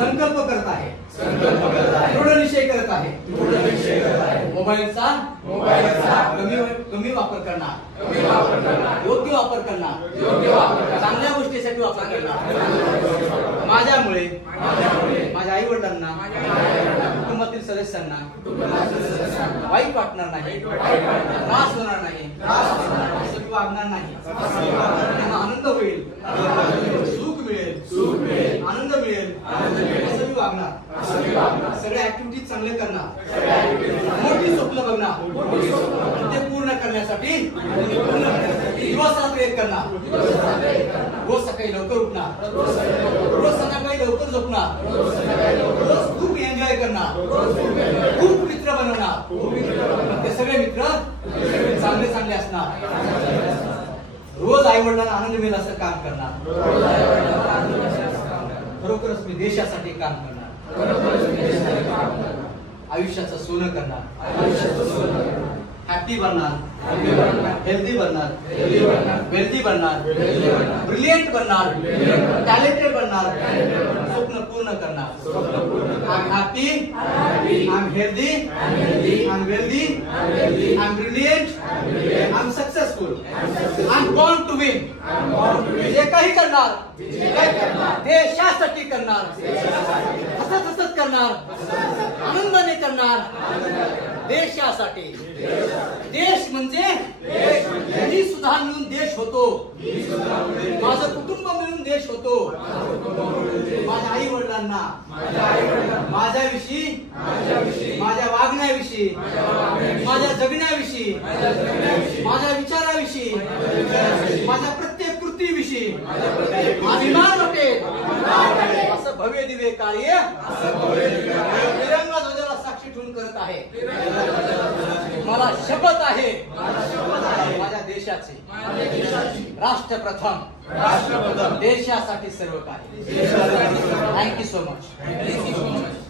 संकल्प करत आहे दृढ निश्चय करत आहे मोबाईलचा कमी वापर करणार योग्य वापर करणार चांगल्या गोष्टीसाठी वापर करणार माझ्यामुळे माझ्या आई वडिलांना कुटुंबातील सदस्यांना वाईट वाटणार नाही त्रास होणार नाही वागणार नाही त्यांना आनंद होईल सुख मिळेल आनंद मिळेल असं मी वागणार सगळ्या ऍक्टिव्हिटी चांगले करणार मोठी स्वप्न बघणार ते पूर्ण करण्यासाठी दिवसात एक करणार रोज सकाळी लवकर उठणार रोज संध्याकाळी लवकर झोपणार रोज खूप एन्जॉय करणार खूप मित्र बनवणार ते सगळे मित्र चांगले असणार रोज आई वडिलांना आनंद मिळेल असं काम करणार खरोखरच मी देशासाठी काम करणार आयुष्याचं सोनं करणार हॅपी बनणार हेल्दी बनणार वेल्दी बनणार ब्रिलियंट बनणार टॅलेंटेड बनणार स्वप्न पूर्ण करणार I'm happy, I'm healthy, I'm wealthy, I'm brilliant, I'm successful, I'm born to win. जे काही करणार देशासाठी करणार हसत करणार आनंदाने करणार देशासाठी देश म्हणजे मी सुद्धा मिळून देश होतो माझं कुटुंब मिळून देश होतो माझ्या आई वडिलांना माझ्याविषयी माझ्या वागण्याविषयी माझ्या जगण्याविषयी माझ्या विचाराविषयी माझ्या प्रत्येक कृतीविषयी अभिमान वाटेल असं भव्य दिव्य कार्य तिरंगा ध्वजाला साक्षी ठेवून करत आहे मला शपथ आहे माझ्या देशाची राष्ट्र प्रथम देशासाठी सर्व काही थँक्यू सो मच